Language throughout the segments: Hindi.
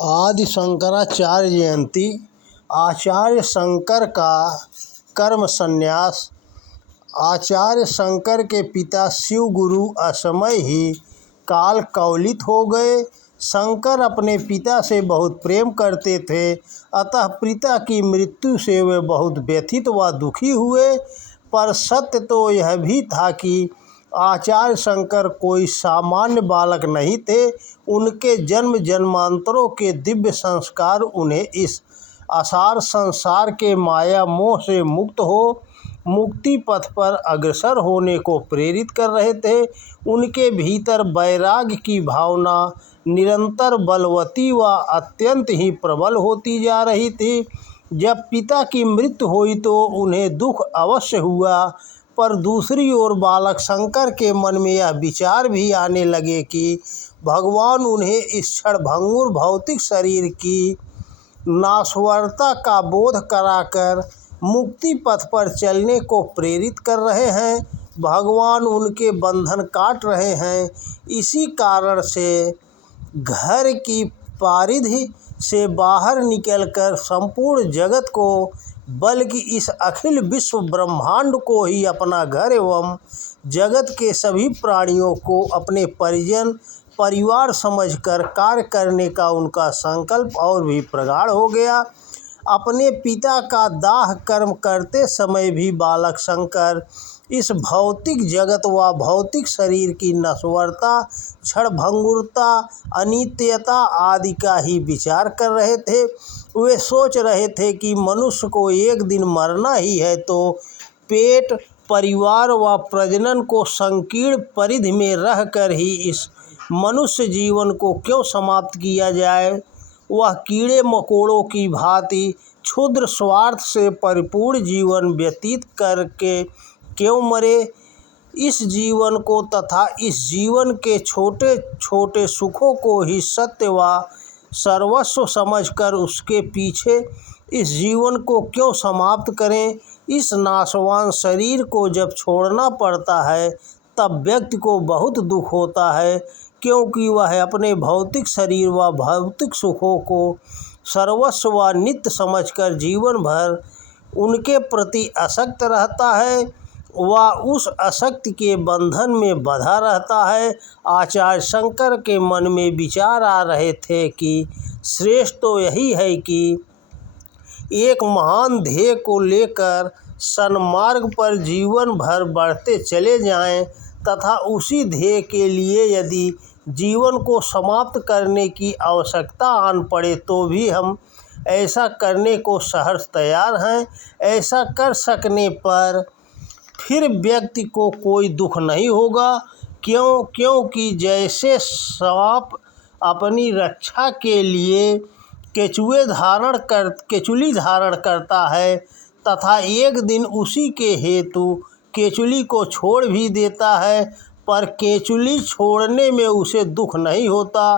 आदि शंकराचार्य जयंती। आचार्य शंकर का कर्म संन्यास। आचार्य शंकर के पिता शिव गुरु असमय ही काल कवलित हो गए। शंकर अपने पिता से बहुत प्रेम करते थे, अतः पिता की मृत्यु से वे बहुत व्यथित व दुखी हुए। पर सत्य तो यह भी था कि आचार्य शंकर कोई सामान्य बालक नहीं थे। उनके जन्म जन्मांतरों के दिव्य संस्कार उन्हें इस असार संसार के माया मोह से मुक्त हो मुक्ति पथ पर अग्रसर होने को प्रेरित कर रहे थे। उनके भीतर वैराग्य की भावना निरंतर बलवती व अत्यंत ही प्रबल होती जा रही थी। जब पिता की मृत्यु हुई तो उन्हें दुख अवश्य हुआ, पर दूसरी ओर बालक शंकर के मन में यह विचार भी आने लगे कि भगवान उन्हें इस क्षणभंगुर भौतिक शरीर की नाशवरता का बोध कराकर मुक्ति पथ पर चलने को प्रेरित कर रहे हैं। भगवान उनके बंधन काट रहे हैं। इसी कारण से घर की परिधि से बाहर निकलकर संपूर्ण जगत को, बल्कि इस अखिल विश्व ब्रह्मांड को ही अपना घर एवं जगत के सभी प्राणियों को अपने परिजन परिवार समझकर कार्य करने का उनका संकल्प और भी प्रगाढ़ हो गया। अपने पिता का दाह कर्म करते समय भी बालक शंकर इस भौतिक जगत व भौतिक शरीर की नश्वरता, क्षणभंगुरता, अनित्यता आदि का ही विचार कर रहे थे। वे सोच रहे थे कि मनुष्य को एक दिन मरना ही है, तो पेट, परिवार व प्रजनन को संकीर्ण परिधि में रहकर ही इस मनुष्य जीवन को क्यों समाप्त किया जाए। वह कीड़े मकोड़ों की भांति क्षुद्र स्वार्थ से परिपूर्ण जीवन व्यतीत करके क्यों मरे। इस जीवन को तथा इस जीवन के छोटे छोटे सुखों को ही सत्य व सर्वस्व समझकर उसके पीछे इस जीवन को क्यों समाप्त करें। इस नाशवान शरीर को जब छोड़ना पड़ता है तब व्यक्ति को बहुत दुख होता है, क्योंकि वह अपने भौतिक शरीर व भौतिक सुखों को सर्वस्व व नित्य समझकर जीवन भर उनके प्रति आसक्त रहता है व उस आसक्ति के बंधन में बंधा रहता है। आचार्य शंकर के मन में विचार आ रहे थे कि श्रेष्ठ तो यही है कि एक महान ध्येय को लेकर सन्मार्ग पर जीवन भर बढ़ते चले जाएं, तथा उसी ध्येय के लिए यदि जीवन को समाप्त करने की आवश्यकता आन पड़े तो भी हम ऐसा करने को सहर्ष तैयार हैं। ऐसा कर सकने पर फिर व्यक्ति को कोई दुख नहीं होगा, क्योंकि जैसे सांप अपनी रक्षा के लिए केचुली धारण करता है तथा एक दिन उसी के हेतु केचुली को छोड़ भी देता है, पर केचुली छोड़ने में उसे दुख नहीं होता,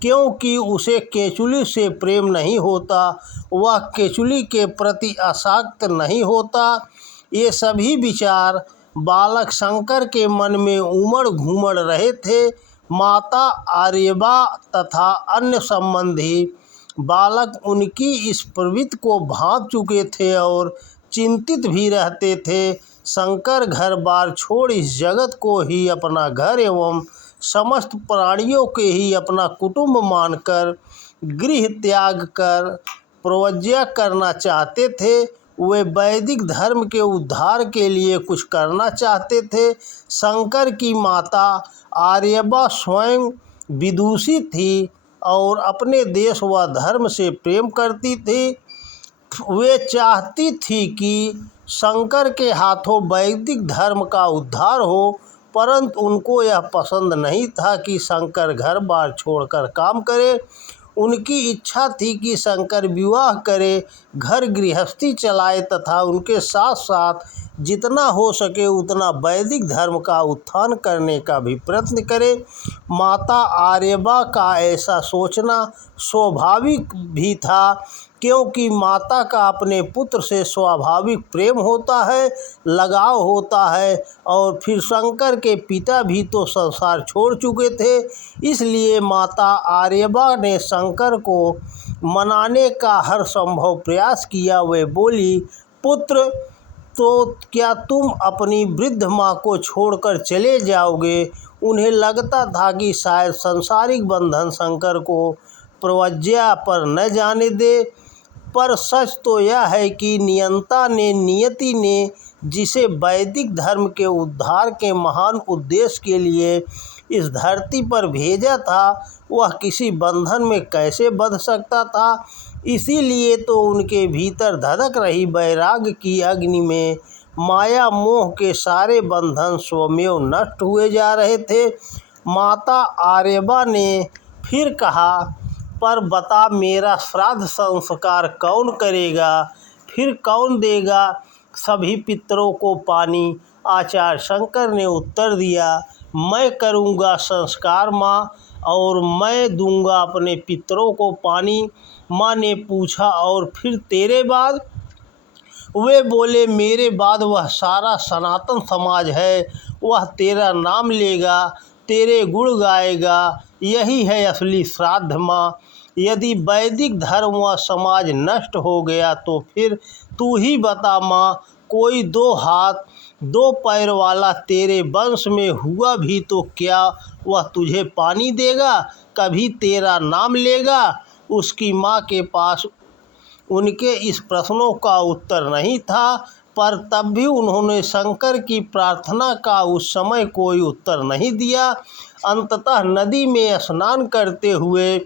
क्योंकि उसे केचुली से प्रेम नहीं होता, वह केचुली के प्रति आसक्त नहीं होता। ये सभी विचार बालक शंकर के मन में उमड़ घूमड़ रहे थे। माता आर्यबा तथा अन्य संबंधी बालक उनकी इस प्रवृत्ति को भांप चुके थे और चिंतित भी रहते थे। शंकर घर बार छोड़ इस जगत को ही अपना घर एवं समस्त प्राणियों के ही अपना कुटुंब मानकर गृह त्याग कर प्रव्रज्या करना चाहते थे। वे वैदिक धर्म के उद्धार के लिए कुछ करना चाहते थे। शंकर की माता आर्यबा स्वयं विदुषी थी और अपने देश व धर्म से प्रेम करती थी। वे चाहती थी कि शंकर के हाथों वैदिक धर्म का उद्धार हो, परंतु उनको यह पसंद नहीं था कि शंकर घर बार छोड़कर काम करे। उनकी इच्छा थी कि शंकर विवाह करे, घर गृहस्थी चलाए तथा उनके साथ साथ जितना हो सके उतना वैदिक धर्म का उत्थान करने का भी प्रयत्न करे। माता आर्यबा का ऐसा सोचना स्वाभाविक भी था, क्योंकि माता का अपने पुत्र से स्वाभाविक प्रेम होता है, लगाव होता है। और फिर शंकर के पिता भी तो संसार छोड़ चुके थे, इसलिए माता आर्यबा ने शंकर को मनाने का हर संभव प्रयास किया। वे बोली, पुत्र, तो क्या तुम अपनी वृद्ध माँ को छोड़कर चले जाओगे? उन्हें लगता था कि शायद सांसारिक बंधन शंकर को प्रव्रज्या पर न जाने दे, पर सच तो यह है कि नियति ने जिसे वैदिक धर्म के उद्धार के महान उद्देश्य के लिए इस धरती पर भेजा था, वह किसी बंधन में कैसे बंध सकता था। इसीलिए तो उनके भीतर धधक रही वैराग्य की अग्नि में माया मोह के सारे बंधन स्वमेव नष्ट हुए जा रहे थे। माता आर्यबा ने फिर कहा, पर बता, मेरा श्राद्ध संस्कार कौन करेगा? फिर कौन देगा सभी पितरों को पानी? आचार्य शंकर ने उत्तर दिया, मैं करूँगा संस्कार माँ, और मैं दूंगा अपने पितरों को पानी। माँ ने पूछा, और फिर तेरे बाद? वे बोले, मेरे बाद वह सारा सनातन समाज है, वह तेरा नाम लेगा, तेरे गुण गाएगा। यही है असली श्राद्ध माँ। यदि वैदिक धर्म व समाज नष्ट हो गया तो फिर तू ही बता माँ, कोई 2 हाथ 2 पैर वाला तेरे वंश में हुआ भी तो क्या वह तुझे पानी देगा, कभी तेरा नाम लेगा? उसकी माँ के पास उनके इस प्रश्नों का उत्तर नहीं था, पर तब भी उन्होंने शंकर की प्रार्थना का उस समय कोई उत्तर नहीं दिया। अंततः नदी में स्नान करते हुए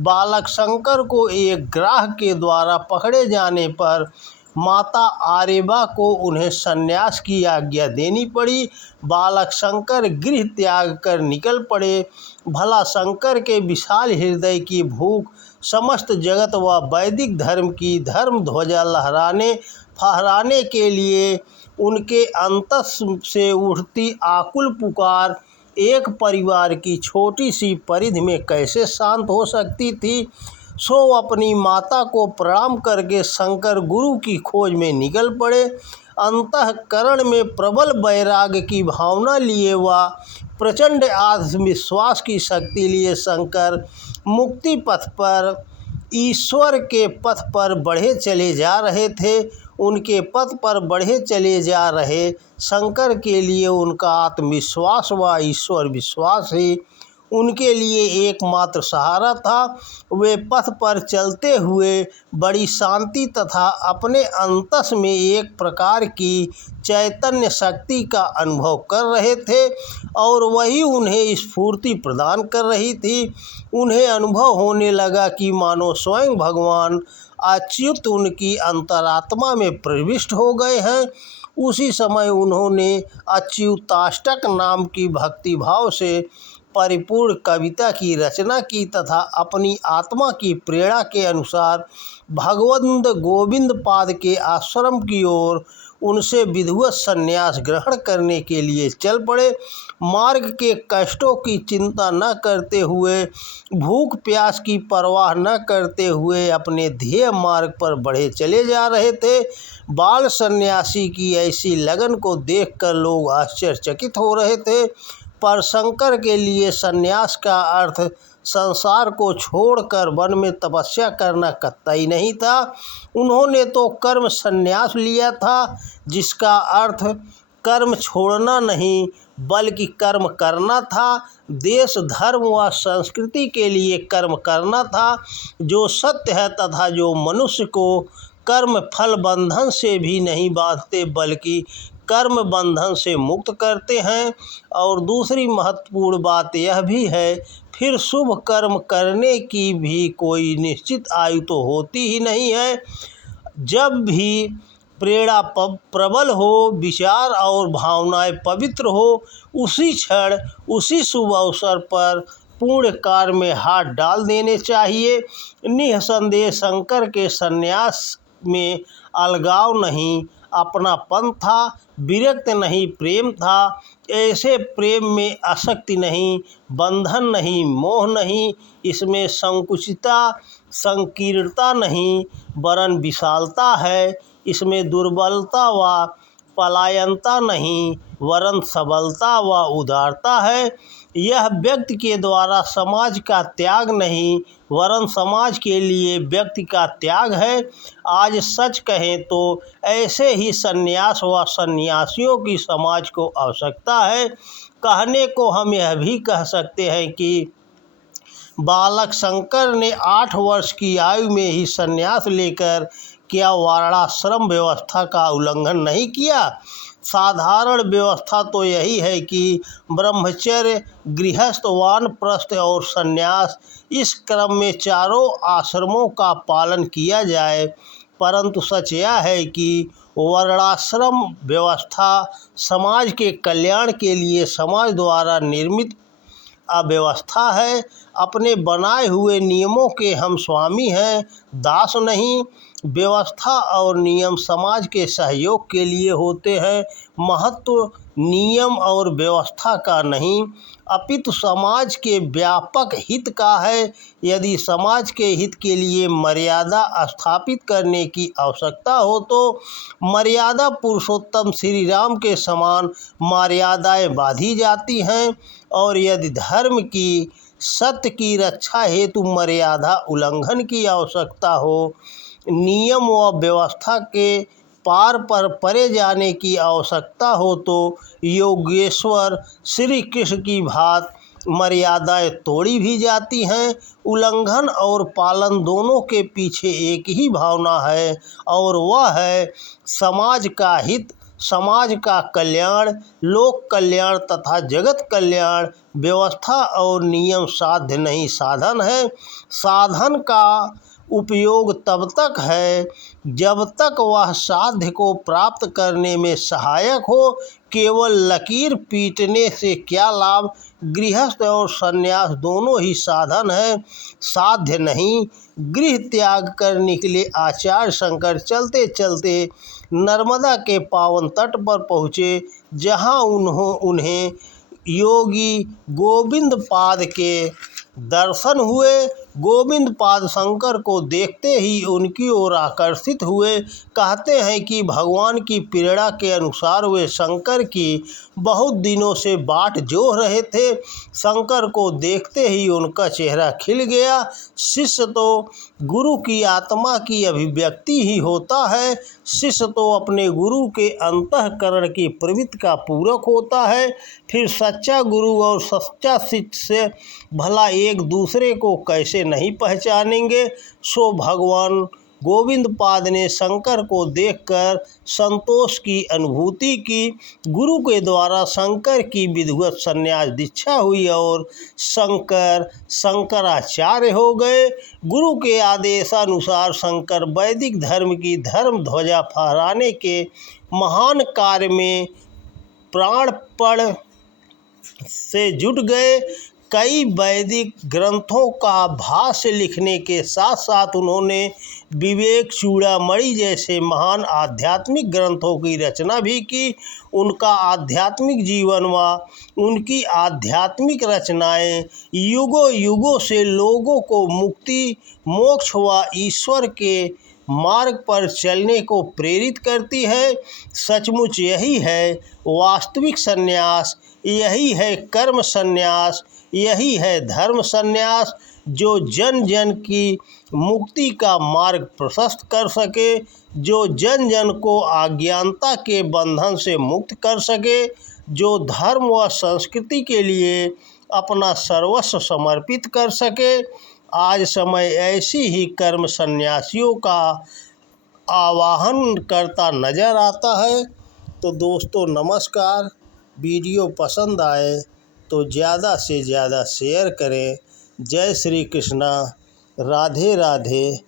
बालक शंकर को एक ग्राह के द्वारा पकड़े जाने पर माता आर्यबा को उन्हें संन्यास की आज्ञा देनी पड़ी। बालक शंकर गृह त्याग कर निकल पड़े। भला शंकर के विशाल हृदय की भूख समस्त जगत व वैदिक धर्म की धर्म ध्वजा लहराने फहराने के लिए उनके अंतस से उठती आकुल पुकार एक परिवार की छोटी सी परिधि में कैसे शांत हो सकती थी। सो अपनी माता को प्रणाम करके शंकर गुरु की खोज में निकल पड़े। अंतःकरण में प्रबल वैराग्य की भावना लिए व प्रचंड आत्मविश्वास की शक्ति लिए शंकर मुक्ति पथ पर, ईश्वर के पथ पर बढ़े चले जा रहे थे। उनके पथ पर बढ़े चले जा रहे शंकर के लिए उनका आत्मविश्वास व ईश्वर विश्वास ही उनके लिए एकमात्र सहारा था। वे पथ पर चलते हुए बड़ी शांति तथा अपने अंतस में एक प्रकार की चैतन्य शक्ति का अनुभव कर रहे थे, और वही उन्हें स्फूर्ति प्रदान कर रही थी। उन्हें अनुभव होने लगा कि मानो स्वयं भगवान अच्युत उनकी अंतरात्मा में प्रविष्ट हो गए हैं। उसी समय उन्होंने अच्युताष्टक नाम की भक्तिभाव से परिपूर्ण कविता की रचना की तथा अपनी आत्मा की प्रेरणा के अनुसार भगवंत गोविंद पाद के आश्रम की ओर उनसे विधिवत संन्यास ग्रहण करने के लिए चल पड़े। मार्ग के कष्टों की चिंता न करते हुए, भूख प्यास की परवाह न करते हुए अपने ध्येय मार्ग पर बढ़े चले जा रहे थे। बाल सन्यासी की ऐसी लगन को देखकर लोग आश्चर्यचकित हो रहे थे, पर शंकर के लिए सन्यास का अर्थ संसार को छोड़कर वन में तपस्या करना कतई नहीं था। उन्होंने तो कर्म संन्यास लिया था, जिसका अर्थ कर्म छोड़ना नहीं बल्कि कर्म करना था। देश धर्म व संस्कृति के लिए कर्म करना था, जो सत्य है तथा जो मनुष्य को कर्म फल बंधन से भी नहीं बांधते बल्कि कर्म बंधन से मुक्त करते हैं। और दूसरी महत्वपूर्ण बात यह भी है, फिर शुभ कर्म करने की भी कोई निश्चित आयु तो होती ही नहीं है। जब भी प्रेरणा प्रबल हो, विचार और भावनाएं पवित्र हो, उसी क्षण उसी शुभ अवसर पर पूर्ण कार्य में हाथ डाल देने चाहिए। निःसंदेह शंकर के संन्यास में अलगाव नहीं, अपनापन था, विरक्त नहीं प्रेम था। ऐसे प्रेम में आसक्ति नहीं, बंधन नहीं, मोह नहीं, इसमें संकुचितता संकीर्णता नहीं, वरन विशालता है। इसमें दुर्बलता व पलायनता नहीं, वरन सबलता व उदारता है। यह व्यक्ति के द्वारा समाज का त्याग नहीं, वरन समाज के लिए व्यक्ति का त्याग है। आज सच कहें तो ऐसे ही संन्यास व सन्यासियों की समाज को आवश्यकता है। कहने को हम यह भी कह सकते हैं कि बालक शंकर ने 8 वर्ष की आयु में ही संन्यास लेकर क्या वर्णाश्रम व्यवस्था का उल्लंघन नहीं किया। साधारण व्यवस्था तो यही है कि ब्रह्मचर्य, गृहस्थ, वानप्रस्थ और संन्यास, इस क्रम में चारों आश्रमों का पालन किया जाए। परंतु सच यह है कि वर्णाश्रम व्यवस्था समाज के कल्याण के लिए समाज द्वारा निर्मित अव्यवस्था है। अपने बनाए हुए नियमों के हम स्वामी हैं, दास नहीं। व्यवस्था और नियम समाज के सहयोग के लिए होते हैं, महत्व नियम और व्यवस्था का नहीं, अपितु समाज के व्यापक हित का है। यदि समाज के हित के लिए मर्यादा स्थापित करने की आवश्यकता हो तो मर्यादा पुरुषोत्तम श्री राम के समान मर्यादाएं बांधी जाती हैं। और यदि धर्म की, सत्य की रक्षा हेतु मर्यादा उल्लंघन की आवश्यकता हो, नियम व व्यवस्था के पार पर परे जाने की आवश्यकता हो तो योगेश्वर श्री कृष्ण की भांति मर्यादाएं तोड़ी भी जाती हैं। उल्लंघन और पालन दोनों के पीछे एक ही भावना है, और वह है समाज का हित, समाज का कल्याण, लोक कल्याण तथा जगत कल्याण। व्यवस्था और नियम साध्य नहीं, साधन है। साधन का उपयोग तब तक है जब तक वह साध्य को प्राप्त करने में सहायक हो। केवल लकीर पीटने से क्या लाभ। गृहस्थ और संन्यास दोनों ही साधन है, साध्य नहीं। गृह त्याग कर निकले आचार्य शंकर चलते चलते नर्मदा के पावन तट पर पहुँचे, जहाँ उन्हें योगी गोविंद पाद के दर्शन हुए। गोविंद पाद शंकर को देखते ही उनकी ओर आकर्षित हुए। कहते हैं कि भगवान की प्रेरणा के अनुसार वे शंकर की बहुत दिनों से बाट जोह रहे थे। शंकर को देखते ही उनका चेहरा खिल गया। शिष्य तो गुरु की आत्मा की अभिव्यक्ति ही होता है। शिष्य तो अपने गुरु के अंतःकरण की प्रवृत्ति का पूरक होता है। फिर सच्चा गुरु और सच्चा शिष्य भला एक दूसरे को कैसे नहीं पहचानेंगे। सो भगवान गोविंद पाद ने शंकर को देखकर संतोष की अनुभूति की। गुरु के द्वारा शंकर की विधिवत संन्यास दीक्षा हुई और शंकर शंकराचार्य हो गए। गुरु के आदेशानुसार शंकर वैदिक धर्म की धर्म ध्वजा फहराने के महान कार्य में प्राणपण से जुट गए। कई वैदिक ग्रंथों का भाष्य लिखने के साथ साथ उन्होंने विवेक चूड़ामणि जैसे महान आध्यात्मिक ग्रंथों की रचना भी की। उनका आध्यात्मिक जीवन व उनकी आध्यात्मिक रचनाएं युगों युगों से लोगों को मुक्ति, मोक्ष व ईश्वर के मार्ग पर चलने को प्रेरित करती है। सचमुच यही है वास्तविक संन्यास, यही है कर्म संन्यास, यही है धर्म संन्यास, जो जन जन की मुक्ति का मार्ग प्रशस्त कर सके, जो जन जन को अज्ञानता के बंधन से मुक्त कर सके, जो धर्म व संस्कृति के लिए अपना सर्वस्व समर्पित कर सके। आज समय ऐसी ही कर्म सन्यासियों का आवाहन करता नज़र आता है। तो दोस्तों नमस्कार। वीडियो पसंद आए तो ज़्यादा से ज़्यादा शेयर करें। जय श्री कृष्णा। राधे राधे।